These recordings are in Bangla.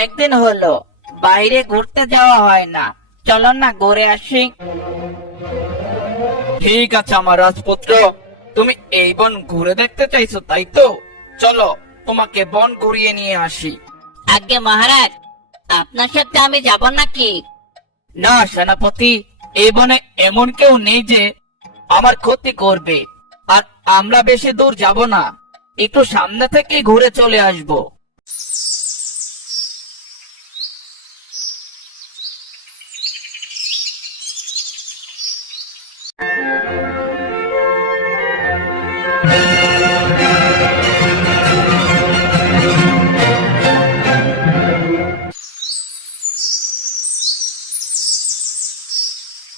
অনেকদিন হলো বাইরে ঘুরতে যাওয়া হয় না, চলো না ঘুরে আসি। ঠিক আছে আমার রাজপুত্র, তুমি এই বন ঘুরে দেখতে চাইছো তাই তো? চলো তোমাকে বন ঘুরিয়ে নিয়ে আসি। আজ্ঞে মহারাজ, আপনার সাথে আমি যাব নাকি? না সেনাপতি, এই বনে এমন কেউ নেই যে আমার ক্ষতি করবে, আর আমরা বেশি দূর যাব না, একটু সামনে থেকে ঘুরে চলে আসবো।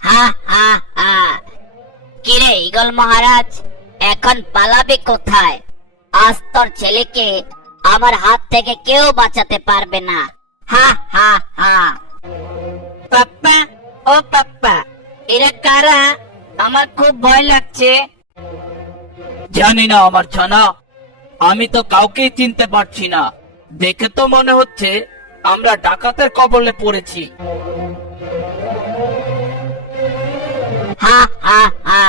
হা হা হা। কিরে ঈগল মহারাজ, এখন পালাবে কোথায়? আজ তোর ছেলেকে আমার হাত থেকে কেউ বাঁচাতে পারবে না। হা হা হা। পাপ্পা, ও পাপ্পা, এরা কারা? আমার খুব ভয় লাগছে। জানি না আমার ছানা, আমি তো কাউকেই চিনতে পারছি না। দেখে তো মনে হচ্ছে আমরা ডাকাতের কবলে পড়েছি। হা হা হা।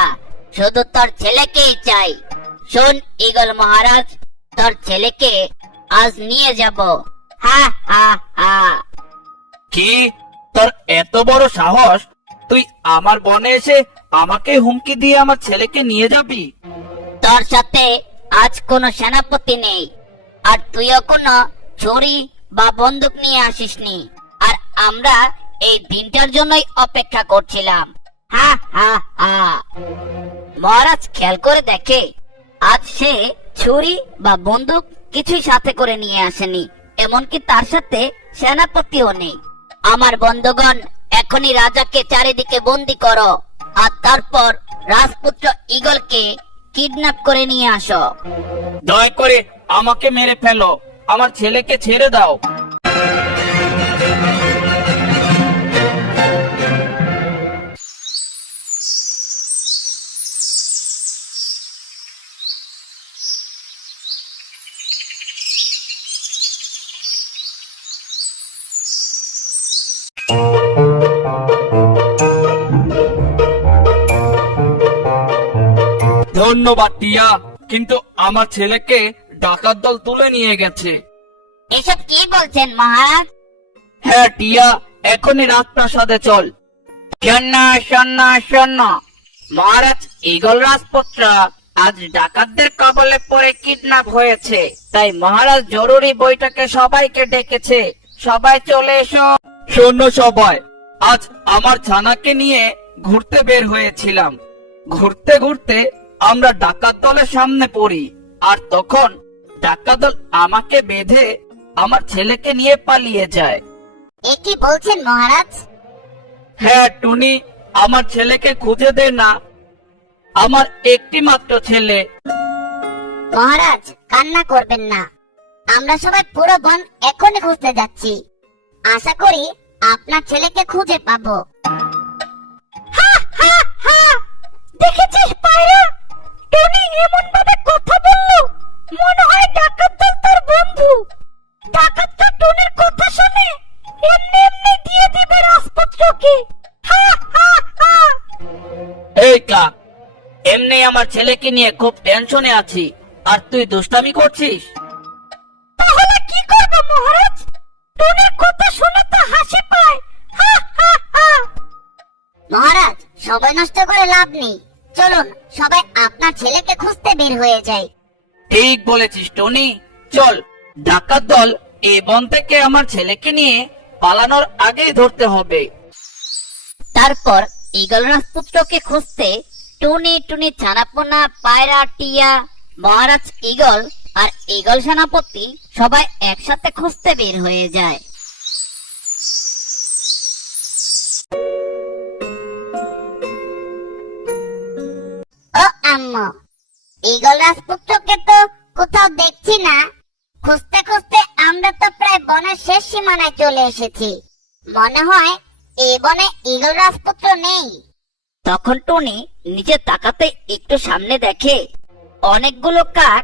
শুধু তোর ছেলেকেই চাই। শোন ঈগল মহারাজ, তোর ছেলেকে আজ নিয়ে যাব। হা হা হা। কি, তোর এত বড় সাহস? তুই আমার বনে এসে আমাকে হুমকি দিয়ে আমার ছেলেকে নিয়ে যাবি? তোর সাথে আজ কোনো সেনাপতি নেই, আর তুইও কোনো ছুরি বা বন্দুক নিয়ে আসিসনি, আর আমরা এই দিনটার জন্যই অপেক্ষা করছিলাম। হা হা হা। মহারাজ খেয়াল করে দেখে, আজ সে ছুরি বা বন্দুক কিছুই সাথে করে নিয়ে আসেনি, এমনকি তার সাথে সেনাপতিও নেই। আমার বন্ধুগণ, এখনই রাজাকে চারিদিকে বন্দি করো, আর তারপর রাজপুত্র ঈগলকে কিডন্যাপ করে নিয়ে আসো। দয়া করে আমাকে মেরে ফেলো, আমার ছেলেকে ছেড়ে দাও। ধন্যবাদ টিয়া, কিন্তু আমার ছেলেকে ডাকাত দল তুলে নিয়ে গেছে। এসব কি বলছেন মহারাজ? হ্যাঁ টিয়া, এখনই রাজপ্রাসাদে চল। শোন শোন শোন, মহারাজ ঈগল রাজপুত্র আজ ডাকাতদের কবলে পড়ে কিডন্যাপ হয়েছে, তাই মহারাজ জরুরি বৈঠকে সবাইকে ডেকেছে। সবাই চলে এসো। শোনো সবাই, আজ আমার ছানাকে নিয়ে ঘুরতে বের হয়েছিলাম। ঘুরতে ঘুরতে আমরা ডাকাত দলের সামনে পড়ি, আর তখন ডাকাত দল আমাকে বেঁধে আমার ছেলেকে নিয়ে পালিয়ে যায়। এ কি বলছেন মহারাজ? হ্যাঁ টুনি, আমার ছেলেকে খুঁজে দে না, আমার একটি মাত্র ছেলে। মহারাজ কান্না করবেন না, আমরা সবাই পুরো বন এখনই খুঁজতে যাচ্ছি। আশা করি আপনার ছেলেকে খুঁজে পাবো। দেখেছিস পায়রা, টনি এমন ভাবে কথা বললো, মনে হয় ডাকাত দল তার বন্ধু। ডাকাত তো টনির কথা শুনে এমনি এমনি দিয়ে দিবে রাজপুত্রকে। এই কাক, এমনি আমার ছেলেকে নিয়ে খুব টেনশনে আছি, আর তুই দুষ্টামি করছিস। তাহলে কি করব মহারাজ? টনির কথা শুনে তো হাসি পায়। মহারাজ, সময় নষ্ট করে লাভ নেই, চলুন সবাই আপনার ছেলেকে খুঁজতে বের হয়ে যায়। ঠিক বলেছিস টনি, চল। ডাকাত দল এই বন থেকে আমার ছেলেকে নিয়ে পালানোর আগেই ধরতে হবে। তারপর ঈগল রাজপুত্রকে খুঁজতে টুনি টুনি ছানাপোনা পায়রা টিয়া মহারাজ ঈগল আর ঈগল সেনাপতি সবাই একসাথে খুঁজতে বের হয়ে যায়। ও আম্মা, ঈগল রাজপুত্রকে তো কোথাও দেখছি না। খুঁজতে খুঁজতে আমরা তো প্রায় বনের শেষ সীমানায় চলে এসেছি। মনে হয় এই বনে ঈগল রাজপুত্র নেই। তখন টনি নিচে তাকাতে একটু সামনে দেখে অনেকগুলো কাক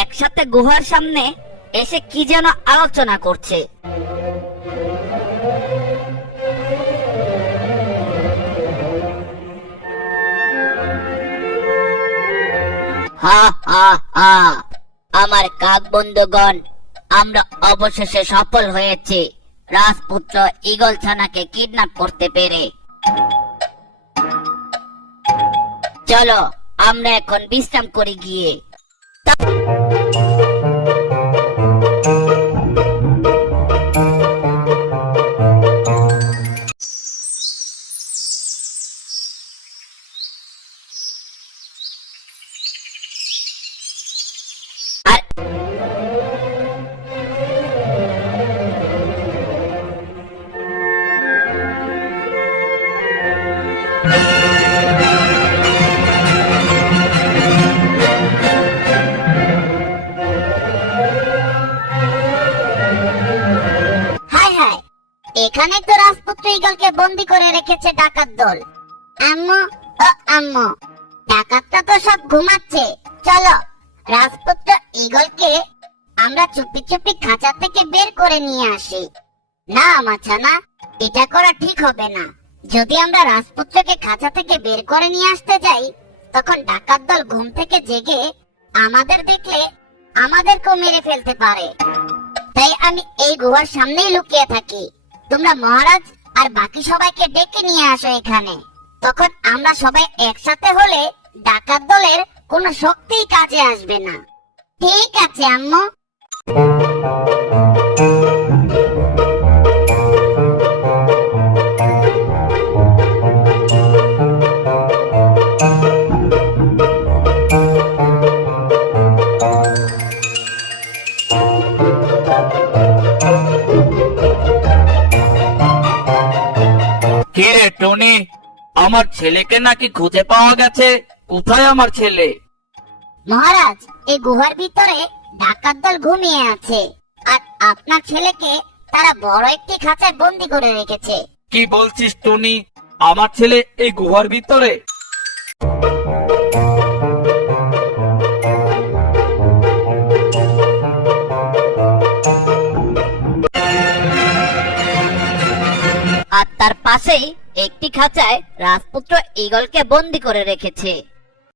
একসাথে গুহার সামনে এসে কি যেন আলোচনা করছে। হা হা হা। আমার কাক বন্ধুগণ, আমরা অবশেষে সফল হয়েছি রাজপুত্র ঈগল ছানাকে কিডন্যাপ করতে পেরে। চলো আমরা এখন বিশ্রাম করে গিয়ে। আর হায় হায়, এখানে তো রাজপুত্র ঈগলকে বন্দি করে রেখেছে ডাকাত দল। আম্মু, ও আম্মু, ডাকাতটা তো সব ঘুমাচ্ছে। চলো রাজপুত্র ঈগলকে আমরা চুপি চুপি খাঁচা থেকে বের করে নিয়ে আসি। না আমার ছানা, এটা করা ঠিক হবে না। যদি আমরা রাজপুত্রকে খাঁচা থেকে বের করে নিয়ে আসতে যাই, তখন ডাকাত দল ঘুম থেকে জেগে আমাদের দেখলে আমাদেরকেও মেরে ফেলতে পারে। তাই আমি এই গুহার সামনেই লুকিয়ে থাকি। তোমরা মহারাজ আর বাকি সবাইকে ডেকে নিয়ে আসো এখানে। তখন আমরা সবাই একসাথে হলে ডাকাত দলের কোনো শক্তিই কাজে আসবে না। ঠিক আছে আম্মু। কে রে টনি, আমার ছেলেকে নাকি খুঁজে পাওয়া গেছে? কোথায় আমার ছেলে? মহারাজ, এই গুহার ভিতরে ডাকাত দল ঘুমিয়ে আছে, আর আপনার ছেলেকে তারা বড় একটি খাঁচায় বন্দি করে রেখেছে। কি বলছিস টনি? আমার ছেলে এই গুহার ভিতরে? আর তার পাশেই একটি খাঁচায় রাজপুত্র ঈগলকে বন্দি করে রেখেছে।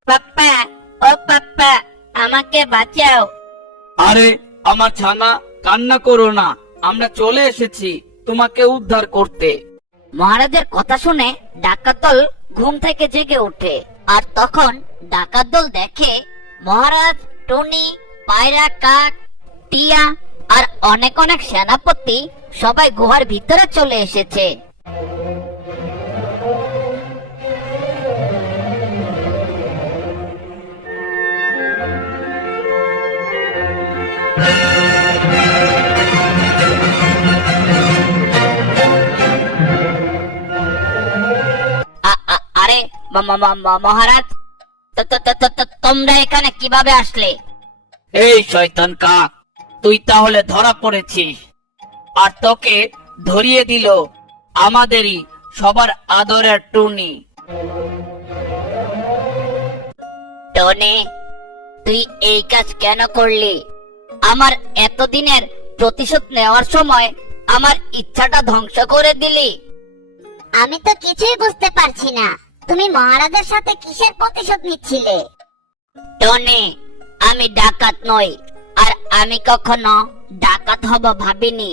পাপ্পা, ও পাপ্পা, আমাকে বাঁচাও। আরে আমার ছানা, কান্না করো না, আমরা চলে এসেছি তোমাকে উদ্ধার করতে। মহারাজের কথা শুনে ডাকাত দল ঘুম থেকে জেগে ওঠে। আর তখন ডাকাত দল দেখে মহারাজ, টনি, পায়রা, কাক, টিয়া আর অনেক অনেক সেনাপতি সবাই গুহার ভিতরে চলে এসেছে। আরে মহারাজ, তোমরা এখানে কিভাবে আসলে? এই শয়তান কাক, তুই তাহলে ধরা পড়েছিস। আর তোকে ধরিয়ে দিল আমাদেরই সবার আদরের টুনি। টনি, তুই এই কাজ কেন করলি? আমার এতদিনের প্রতিশোধ নেওয়ার সময় আমার ইচ্ছাটা ধ্বংস করে দিলি। আমি তো কিছুই বুঝতে পারছি না, তুমি মহারাজের সাথে কিসের প্রতিশোধ নিচ্ছিলে? টনি, আমি ডাকাত নই, আর আমি কখনো ডাকাত হব ভাবিনি।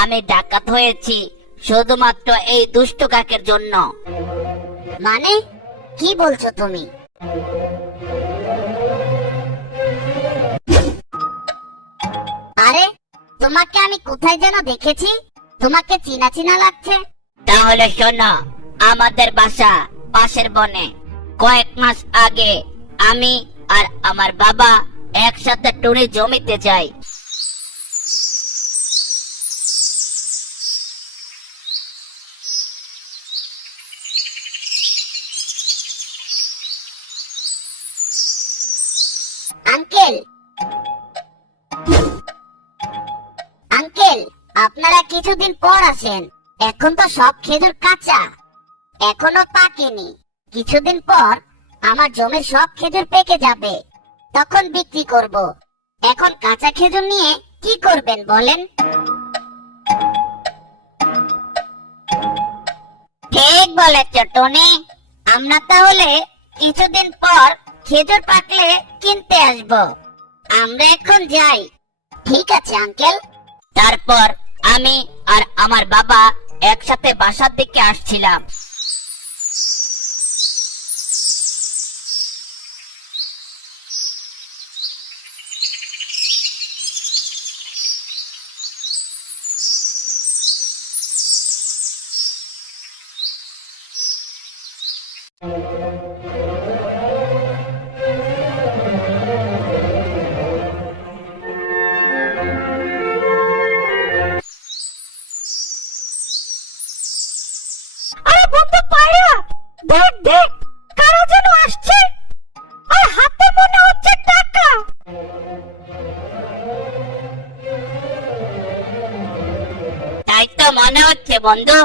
আমি ডাকাত হয়েছি শুধুমাত্র এই দুষ্ট কাকের জন্য। মানে কি বলছো তুমি? আরে, তোমাকে আমি কোথায় যেন দেখেছি, তোমাকে চিনা চিনা লাগছে। তাহলে শোনো, আমাদের বাসা পাশের বনে। কয়েক মাস আগে আমি আর আমার বাবা একসাথে টুনি জমিতে যাই। আঙ্কেল, আঙ্কেল, আপনারা কিছুদিন পর আসেন। এখন তো সব খেজুর কাঁচা, এখনো পাকেনি। কিছুদিন পর আমার জমির সব খেজুর পেকে যাবে, তখন বিক্রি করব। এখন কাঁচা খেজুর নিয়ে কি করবেন বলেন? ঠিক বলেছ টনি, আমরা তাহলে কিছুদিন পর খেজুর পাকলে কিনতে আসবো। আমরা এখন যাই। ঠিক আছে আঙ্কেল। তারপর আমি আর আমার বাবা একসাথে বাসার দিকে আসছিলাম। আরে বন্ধু পায়রা, দেখ দেখ কারা যেন আসছে, আর হাতে মনে হচ্ছে টাকা। তাই তো মনে হচ্ছে বন্ধু।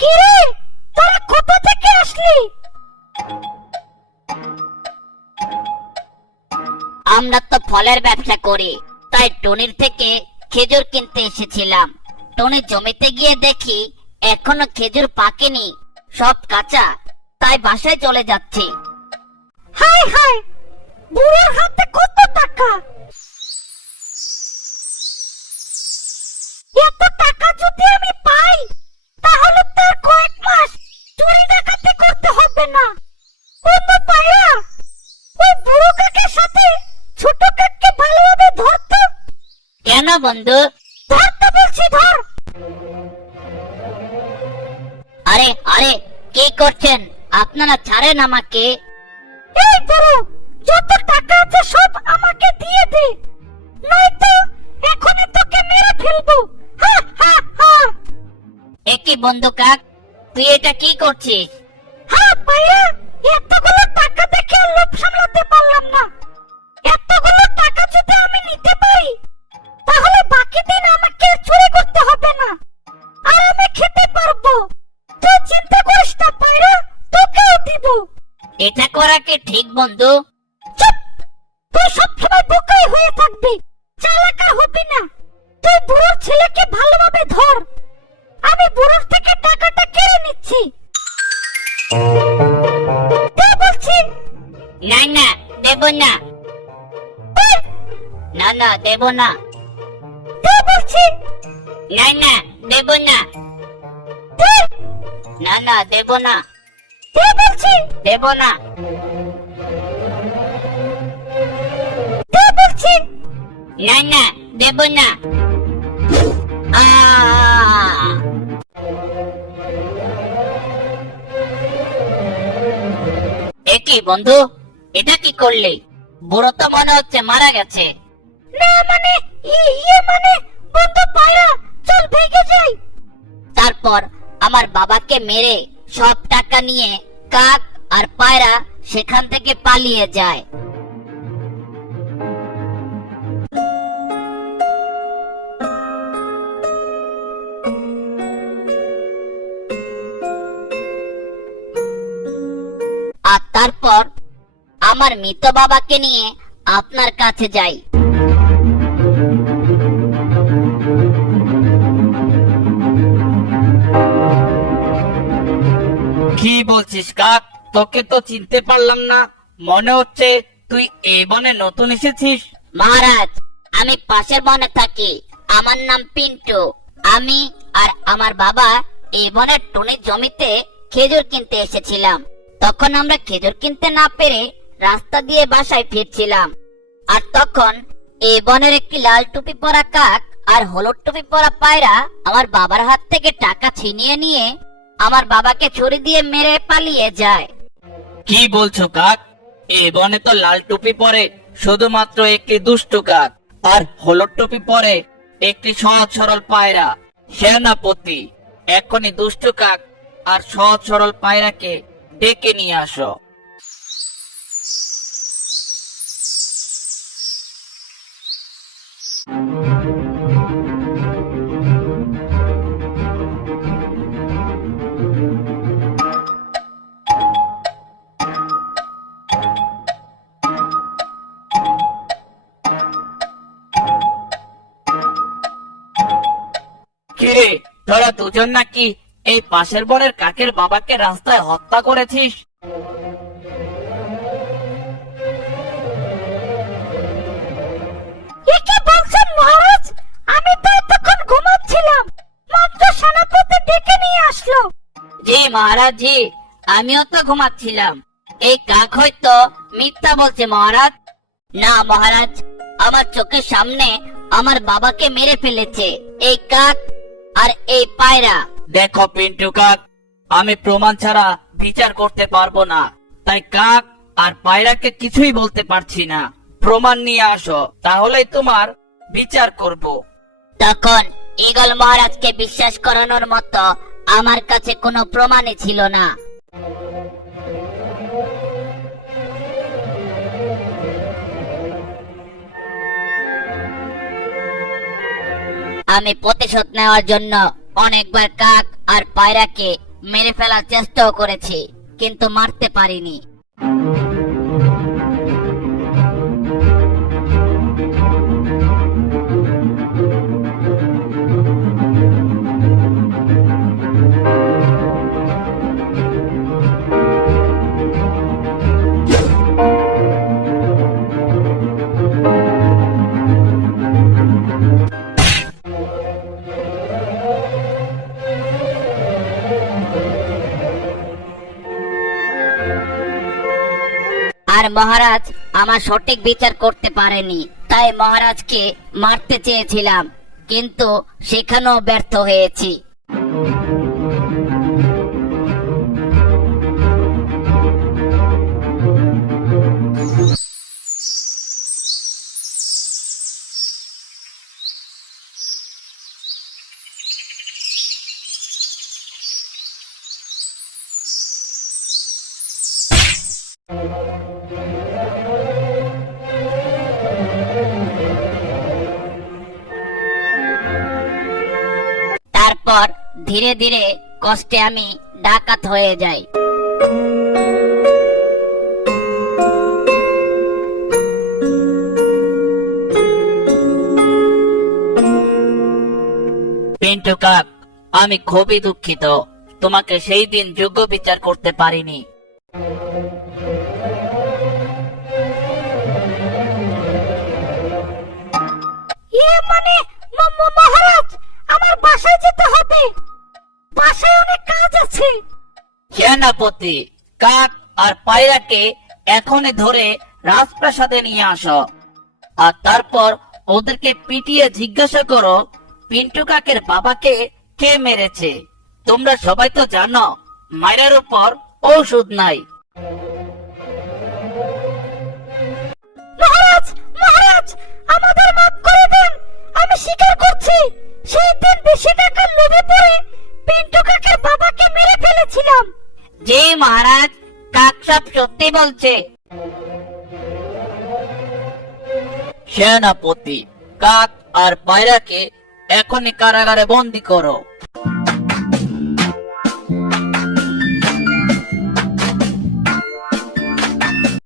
কিরে, তোরা কোথা থেকে আসলি? আমরা তো ফলের ব্যবসা করি, তাই টনির থেকে খেজুর কিনতে এসেছিলাম। টনির জমিতে গিয়ে দেখি এখনো খেজুর পাকেনি, সব কাঁচা, তাই বাসায় চলে যাচ্ছি। হায় হায়, বুড়োর হাতে কত টাকা! এত টাকা যদি আমি পাই, তাহলে তার কয়েক মাস চুরি ডাকাতি করতে হবে না। বন্ধু পায়রা, ওই বুড়ো কাকের সাথে ছোট কাককে ভালোভাবে ধরতো। কেন বন্ধু? ধরতে বলছি, ধর। আরে আরে, কি করছেন আপনারা? ছাড়েন আমাকে। এই বুড়ো, যত টাকা আছে সব আমাকে দিয়ে দে, নয়তো এখনই তোকে মেরে ফেলবো। হা হা হা। একই বন্ধু কাক, তুই এটা কি করছিস? হ্যাঁ পায়রা, এতগুলো টাকা দেখে আর লোভ সামলাতে পারলাম না। এতগুলো টাকা যদি আমি নিতে পারি, তাহলে বাকি দিন আমাকে চুরি করতে হবে না, আর আমি খেতে পারবো। তুই চিন্তা করিস না পায়রা, তোকেও দিব। এটা করা কি ঠিক বন্ধু? চুপ, তুই সবসময় বোকাই হয়ে থাকবি, চালাক আর হবি না। তুই বুড়োর ছেলেকে ভালোভাবে ধর, আমি বুড়োর থেকে টাকাটা কেড়ে নিচ্ছি। দে বলছি। না না, দেব না। না না, দেব না। দে বলছি। না না, দেব না। না না, দেব না। দে বলছি। দেব না। দে বলছি। না না, দেব না। একই বন্ধু, এটা কি করলি? বুড়ো তো মনে হচ্ছে মারা গেছে। না মানে মানে বন্ধু পায়রা, চল ভেগে যাই। তারপর আমার বাবাকে মেরে সব টাকা নিয়ে কাক আর পায়রা সেখান থেকে পালিয়ে যায়। আর তারপর আমার মৃত বাবাকে নিয়ে আপনার কাছে যাই। কি বলছিস কাক? তোকে তো চিনতে পারলাম না, মনে হচ্ছে তুই এই বনে নতুন এসেছিস। মহারাজ, আমি পাশের বনে থাকি, আমার নাম পিন্টু। আমি আর আমার বাবা এই বনের টনির জমিতে খেজুর কিনতে এসেছিলাম। তখন আমরা খেজুর কিনতে না পেরে রাস্তা দিয়ে বাসায় ফিরছিলাম, আর তখন এই বনের একটি লাল টুপি পরা কাক আর হলুদ টুপি পরা পায়রা আমার বাবার হাত থেকে টাকা ছিনিয়ে নিয়ে আমার বাবাকে ছুরি দিয়ে মেরে পালিয়ে যায়। কি বলছো কাক? এই বনে তো লাল টুপি পরে শুধুমাত্র একটি দুষ্টু কাক, আর হলুদ টুপি পরে একটি সহজ সরল পায়রা। সেনাপতি, এখনই দুষ্টু কাক আর সহজ সরল পায়রাকে ডেকে নিয়ে আসো। কিরে, তোরা দুজন নাকি এই পাশের বনের কাকের বাবাকে রাস্তায় হত্যা করেছিস? একে বলছেন মহারাজ? আমি তো এতক্ষণ ঘুমাচ্ছিলাম, মাত্র সেনাপতি ডেকে নিয়ে আসলো। জি মহারাজ জি, আমিও তো ঘুমাচ্ছিলাম। এই কাক হয়তো মিথ্যা বলছে মহারাজ। না মহারাজ, আমার চোখের সামনে আমার বাবাকে মেরে ফেলেছে এই কাক আর এই পায়রা। দেখো পিন্টু কাক, আমি প্রমাণ ছাড়া বিচার করতে পারবো না, তাই কাক আর পায়রাকে কিছুই বলতে পারছি না। প্রমাণ নিয়ে আসো, তাহলেই তোমার বিচার করব। তখন ঈগল মহারাজকে বিশ্বাস করানোর মতো আমার কাছে কোনো প্রমাণই ছিল না। আমি প্রতিশোধ নেওয়ার জন্য অনেকবার কাক আর পায়রাকে মেরে ফেলার চেষ্টাও করেছি, কিন্তু মারতে পারিনি। আর মহারাজ আমার সঠিক বিচার করতে পারেনি, তাই মহারাজকে মারতে চেয়েছিলাম, কিন্তু সেখানেও ব্যর্থ হয়েছি। তারপর ধীরে ধীরে কষ্টে আমি ডাকাত হয়ে যাই। পিন্টু কাক, আমি খুবই দুঃখিত, তোমাকে সেই দিন যোগ্য বিচার করতে পারিনি। মানে মহারাজ, আমার বাসায় যেতে হবে, বাসায় অনেক কাজ আছে। সেনাপতি, কাক আর পায়রাকে এখনই ধরে রাজপ্রাসাদে নিয়ে আসো, আর তারপর ওদেরকে পিটিয়ে জিজ্ঞাসা করো পিন্টু কাকের বাবাকে কে মেরেছে। তোমরা সবাই তো জানো মায়ের উপর ঔষধ নাই। মহারাজ, মহারাজ, আমাদের মাফ করে দেন। আমি স্বীকার করছি, সেই দিন বেশি টাকার লোভে পড়ে পিন্টু কাকের বাবাকে মেরে ফেলেছিলাম। জি মহারাজ, কাক সব সত্যি বলছে। সেনাপতি, কাক আর পায়রাকে এখনই কারাগারে বন্দি করো।